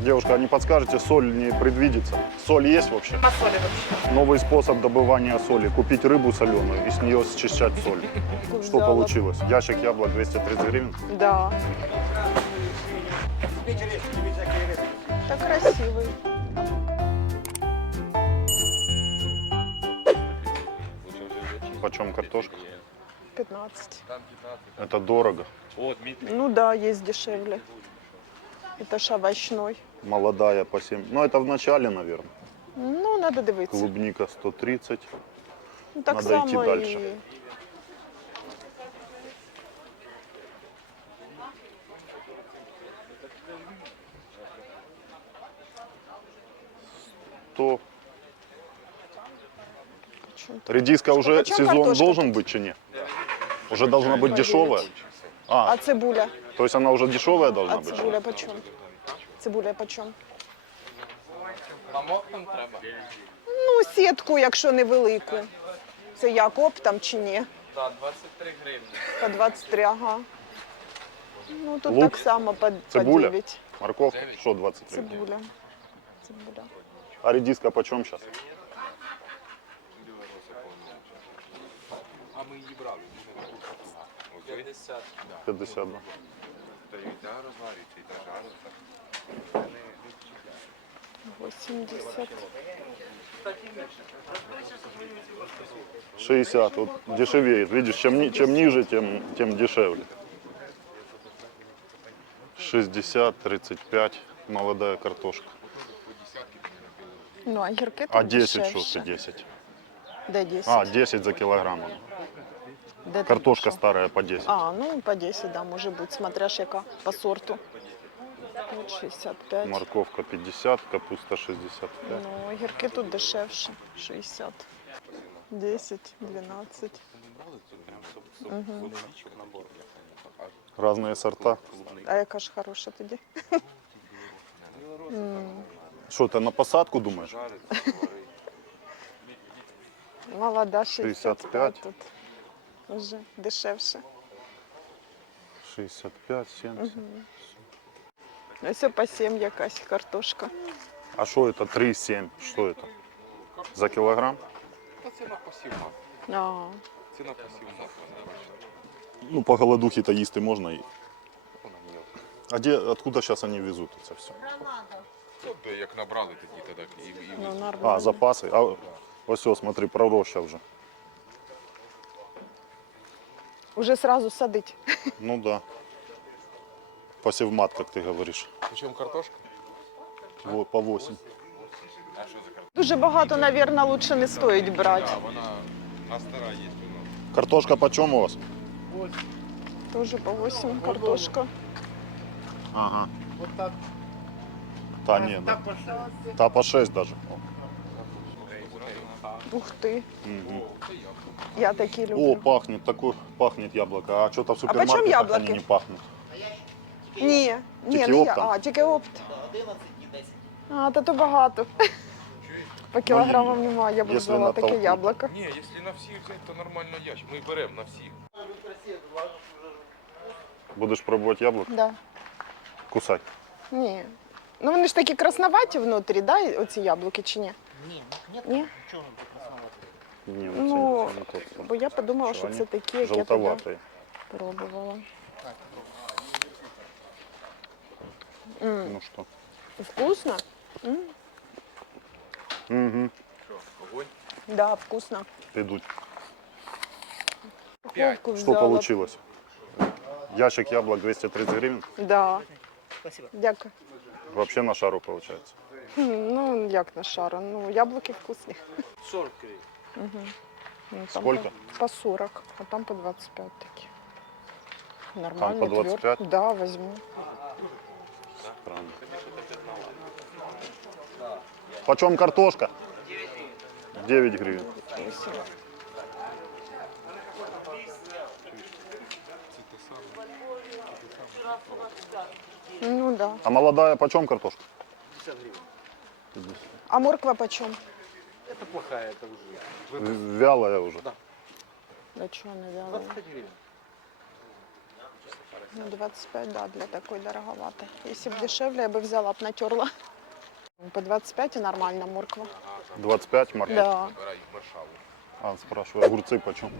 Девушка, а не подскажете, соль не предвидится? Соль есть вообще? По соли вообще. Новый способ добывания соли. Купить рыбу соленую и с нее счищать соль. Что Взяла. получилось? Ящик яблок 230 гривен. Да. Так красивый. Почем картошка? 15. Это дорого. Ну да, есть дешевле. Это ж овощной. Молодая по 7. Ну это в начале, наверное. Ну, надо дивитися. Клубника 130. Ну, так надо само йти дальше. і... То Почему? редиска уже почем сезон картошка должен быть, чи нет? Уже должна быть дешевая. А цибуля? То есть она уже дешевая должна А быть? цибуля почем? Цибуля почем? Ну, сітку, якщо невелику. Це як оптом чи ні? Так, 23 гривні. По 23, ага. Ну, тут Лук? так само по Цибуля? 9. Морковка? Что 23? Цибуля. Цибуля. А редиска почем сейчас? А ми її брали. 50. 50, да. Та й та розварюється, і та жариться. 80. 60. Вот дешевеет. Видишь, чем ниже, тем дешевле. 60, 35. Молодая картошка. Ну, а гірки тут А 10 что дешевше. ты 10? Де 10? А, 10 за килограмм. Де тут Картошка що? старая по 10. А, ну по 10, да, може бути, смотря ж яка по сорту. От 65. Морковка 50, капуста 65. Ну, огірки тут дешевше. 60. 10, 12. Разные сорта. А яка ж хороша тоді? Что, ты на посадку думаешь? Молода 65 65. тут. Вже дешевше. 65, 70. Ось по 7 якась картошка. А что это 3,7? Что это? За килограмм? Та ціна посівна. А, Ціна посівна, вона бачите. Ну, по голодухе-то їсти можна. Вона мілка. А где, откуда сейчас они везут это все? Тобто, як набрали тоді, так і ну везуть. нормально. А, запасы. А, ось, все, смотри, пророща вже. Уже сразу садить. Ну да. Посевмат, как ты говоришь. Причому картошка? По 8. А що за картошка? Дуже багато, мабуть, лучше не стоїть брати. Так, вона на стара є. Воно. Картошка почем у вас? Тоже по 8 картошка. Ага. Та нет, да. Та по 6 даже. Ух ти. Мгм. Я такі О, люблю. пахнет, такой пахнет яблоко. А что-то в почем супермаркетах яблоки? они не пахнут. Ні, Тільки не я. оптом? А, тільки опт. А, то багато. По кілограмам немає, я б якщо взяла таке натовпу. яблуко. Ні, якщо на всіх взяти, то нормально ящик. Ми беремо на всіх. Будешь пробовать яблоко? Да. Кусать. Ні. Ну вони ж такі красноваті внутрі, да, оці яблуки чи ні? Ні, нет, Ні? нічого не красновато. Не, Ну, це не тот. бо я подумала, Що що вони це такі, як я тоді Желтоватые. пробувала. Ну что? Вкусно? Угу. Огонь. Да, вкусно. Идут. Упаковку Что взяла. получилось? Ящик яблок 230 гривен? Да. Спасибо. Дякую. Вообще на шару получается. Ну, як на шару? Ну, яблуки вкусні. 40 гривен. Ну, там Сколько? По 40, а там по 25 такі. Нормально, по 25? тверд. Да, возьму. Странно. Почем картошка? 9 гривен. Ну, да. А молодая почем картошка? 50 гривен. А морква почем? Это плохая, это уже. Вялая уже. Да чого не вяло? 25 гривен. Ну, 25, да, для такой дороговато. Если бы дешевле, я бы взяла, б натерла. По 25 и нормально морква. 25 морковь? Да. Забирай Варшаву. А, спрашиваю, огурцы почем?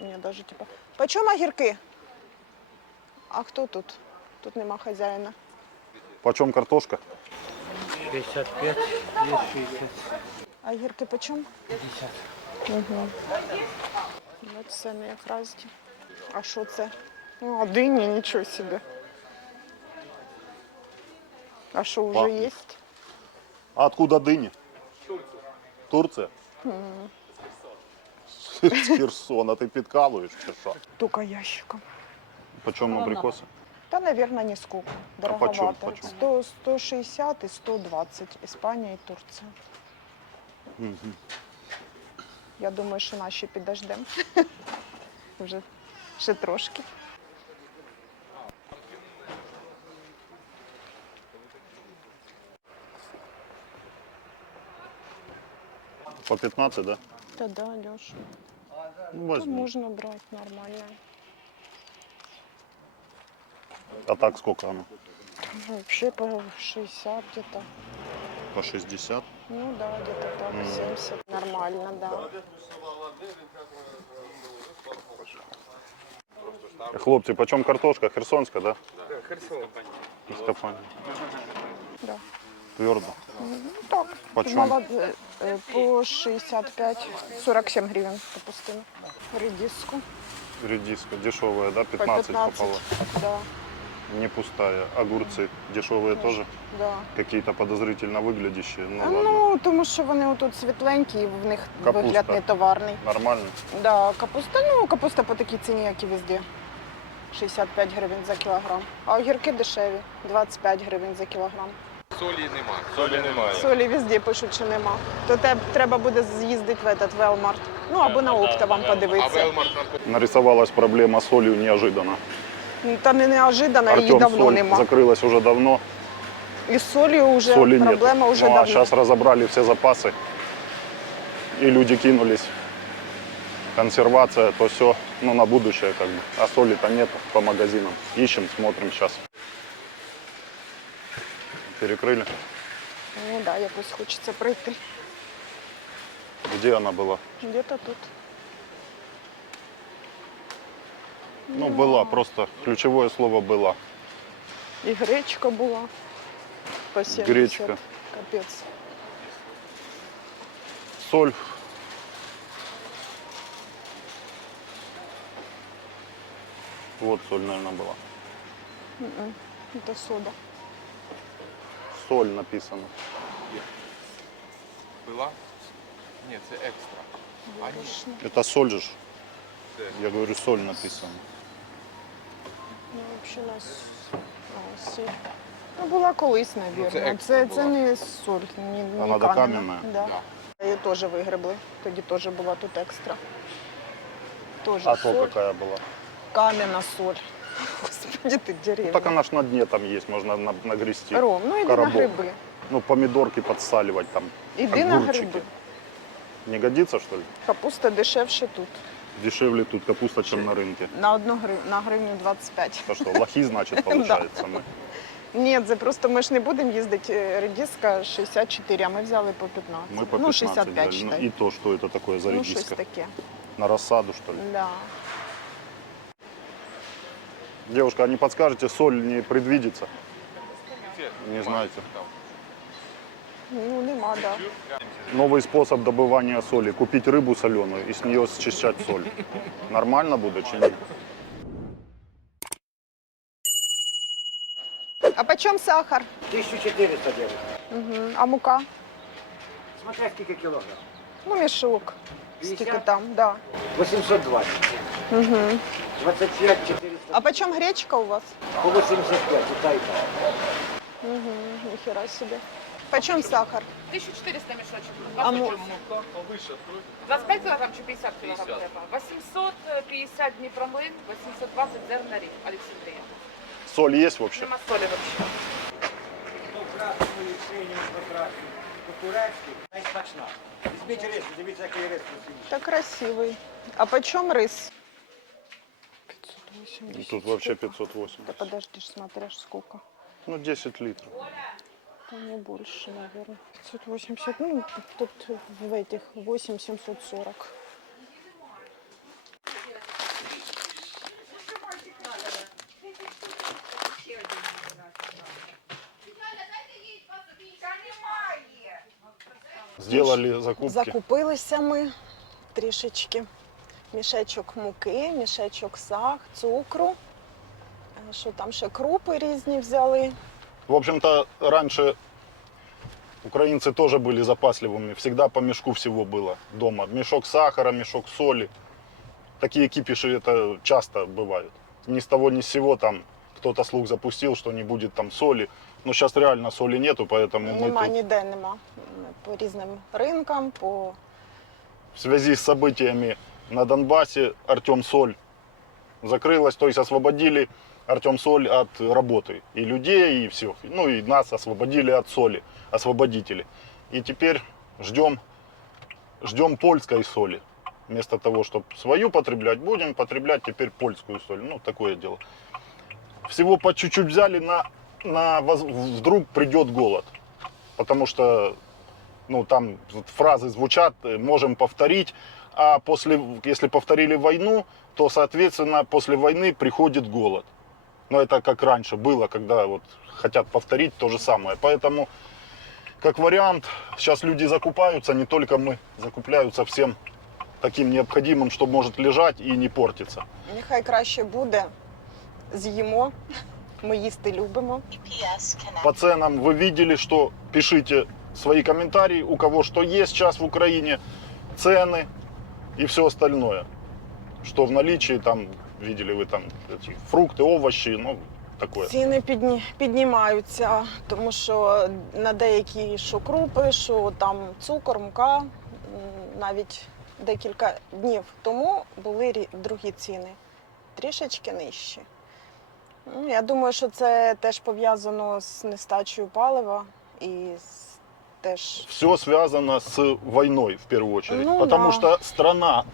Мне даже типа. Почем огірки? А хто тут? Тут нема хазяїна. Почем картошка? 65, есть 60. А огірки почем? 50. Угу. От ціни якраз. А що це? А дині, нічого собі. А що, вже Пахнет. є? А откуда дыни? Турция? С Херсона. Ты підкалуєш чи що? Тільки ящиком. Почем абрикосы? Та, наверное, не сколько. Дороговато. почем? 100, 160 и 120. Іспанія і Турція. Я думаю, що наші підождемо. Вже ще трошки. По 15, да? Та да, Льош. Ну, Та возьми. можна брати нормально. А так сколько оно? Вообще по 60 где-то. По 60? Ну да, где-то так, 70. Нормально, да. Хлопці, почем картошка? Херсонська, да? Херсон. Стефан. Да. Твердо. Ну так, Почем? по 65, 47 гривен капустина. Редиску Редиска дешевая, да? по 15 15. попала. Да, Не пустая. Огурцы дешевые тоже? да. Какие-то подозрительно выглядящие. Ну ладно. Ну, тому що вони отут світленькі, і в них Капуста. вигляд не товарний. Нормально? Да, капуста по такій ціні, як і везде. 65 гривень за кілограм. А огірки дешеві, 25 гривень за кілограм. Солі нема. Солі немає. Солі везде пишуть, що нема. То треба буде з'їздити в этот Велмарт. Ну, або на Оптовом А подивитися. Велмарт нам Нарисовалась проблема с солью неожиданно. Ну, та не неожиданно, її Артем, давно соль нема. закрылась уже давно. І з солью вже Соли нет. проблема вже Ну, а давно. сейчас разобрали все запасы. И люди кинулись. Консервация, то все. Ну, на будущее как бы. А соли-то нет по магазинам. Ищем, смотрим сейчас. Перекрыли. Ну да, якось хочеться прийти. Где она была? Где-то тут. Ну, была, просто ключевое слово «была». І гречка була. По 70. Гречка. Капець. Соль. Вот соль, наверное, была. Це сода. Соль написано. була? Ні, це екстра. А ні. Борошно. Это соль же. ж. Де? Я говорю, соль написано. Ну, взагалі нас сіль. Ну, була колись, це мабуть. екстра Це була. не соль, не Вона кам'яна. кам'яна? Да. Її теж вигребли. Тоді теж була тут екстра. Тоже А соль. то какая была? Кам'яна соль. Господи, ти деревня. Так она ж на дне там есть, можно нагрести. Ром, ну йди коробок. на гриби. Ну, помидорки подсаливать там. Іди на огурчики. гриби. Не годится, что ли? Капуста дешевше тут. Дешевле тут капуста, чем на рынке. На гривню 25. То что, лохи, значит, получается мы. Ні, це просто ми ж не будемо їздити. Редиска 64, а ми взяли по 15. Мы по 15 ну, 65, взяли. Ну, считай. и то, что это такое за Ну, щось редиска? таке. На рассаду, что ли? Да. Девушка, а не подскажете, соль не предвидится? Це Не немає знаєте. там. Ну, нема, да. Новый способ добывания соли. Купить рыбу соленую и с нее счищать соль. Нормально будет чи нет? А почем сахар? 1400 делают. Угу. А мука? Смотря сколько килограмм. Ну, мішок. 50? Скільки там, да. 820. Угу. 25, 400. А почем гречка у вас? По 85, и та, и та. Угу. Ніхера собі. Почем сахар? 1400 мешочек. А му- 25 килограмм чи 50 килограмм треба? 850 Дніпромлин, 820 Зернарі, Олександрія. Соль есть вообще? Нема солі вообще. Ну, красную, синюю, по-красному. По-турецки, найсмачна. Візьміть рис, дивіться, який рис красивий. Та красивий. А почем рис? 580 Тут вообще штук. 580. Да подожди, ж, смотришь, сколько. Ну, 10 литров. Там не больше, наверное. 580, ну, тут в этих 8740. Сделали закупки. Закупилися ми трішечки. Мішечок муки, мішечок цукру. Що там ще крупи різні взяли. В общем-то, раньше украинцы тоже были запасливыми. Всегда по мешку всего было дома. Мешок сахара, мешок соли. Такие кипиши это часто бывают. Ни с того ни с сего там кто-то слух запустил, что не будет там соли. Но сейчас реально соли нету, поэтому мы Нема, тут ніде нема. По різним ринкам, по... в связи с событиями на Донбассе Артемсоль закрылась, то есть освободили Артемсоль от работы. И людей, и всех. Ну и нас освободили от соли, освободители. И теперь ждем польской соли. Вместо того, чтобы свою потреблять, будем потреблять теперь польскую соль. Ну, такое дело. Всего по чуть-чуть взяли, вдруг придет голод. Потому что ну, там фразы звучат, можем повторить, а если повторили войну, то, соответственно, после войны приходит голод. Но это как раньше было, когда вот хотят повторить то же самое. Поэтому, как вариант, сейчас люди закупаются, не только мы, закупляются всем таким необходимым, что может лежать и не портиться. Нехай краще буде. З'їмо. Ми їсти любимо. По ценам вы видели, что пишите свои комментарии, у кого что есть сейчас в Украине, цены и все остальное. Что в наличии, там, видели вы там эти фрукты, овощи, ну, такое. Ціни піднімаються, тому що на деякі що крупи, що там цукор, мука, навіть декілька днів тому були другі ціни, трішечки нижчі. Ну, я думаю, що це теж пов'язано з нестачею палива і теж... Все связано с войной в первую очередь. Ну, потому да. что страна,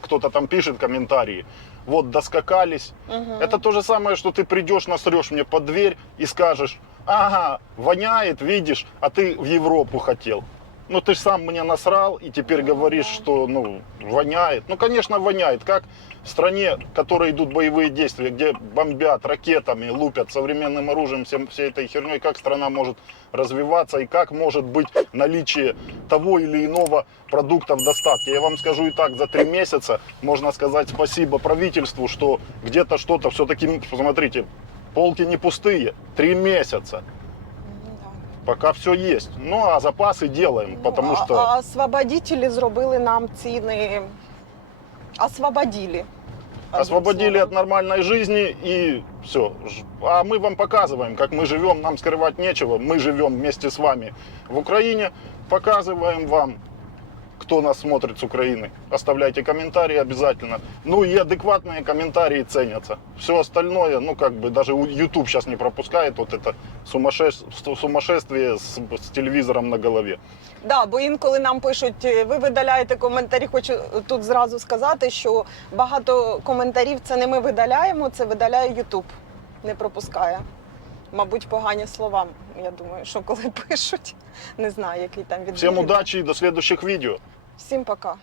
кто-то там пишет комментарии, вот доскакались. Угу. Это то же самое, что ты придешь, насрешь мне под дверь и скажешь, ага, воняет, видишь, а ты в Европу хотел. Ну ты же сам мне насрал и теперь говоришь, что ну, воняет. Ну, конечно, воняет. Как в стране, в которой идут боевые действия, где бомбят ракетами, лупят современным оружием, всей этой херней, как страна может развиваться и как может быть наличие того или иного продукта в достатке. Я вам скажу и так, за 3 месяца можно сказать спасибо правительству, что где-то что-то все-таки, посмотрите, полки не пустые, 3 месяца. Пока все есть. Ну, а запасы делаем, потому что... А освободителі зробили нам ціни... Освободили от нормальной жизни и все. А мы вам показываем, как мы живем, нам скрывать нечего. Мы живем вместе с вами в Украине, показываем вам, кто нас смотрит с Украины. Оставляйте комментарии обязательно. Ну и адекватные комментарии ценятся. Все остальное, ну как бы даже YouTube сейчас не пропускает вот это сумасшествие с телевизором на голове. Да, бо інколи нам пишуть, ви видаляєте коментарі. Хочу тут зразу сказати, що багато коментарів це не ми видаляємо, це видаляє YouTube. Не пропускає. Мабуть, погані слова, я думаю, що коли пишуть. Не знаю, який там відбір. Всем удачи и до следующих видео. Всім пока.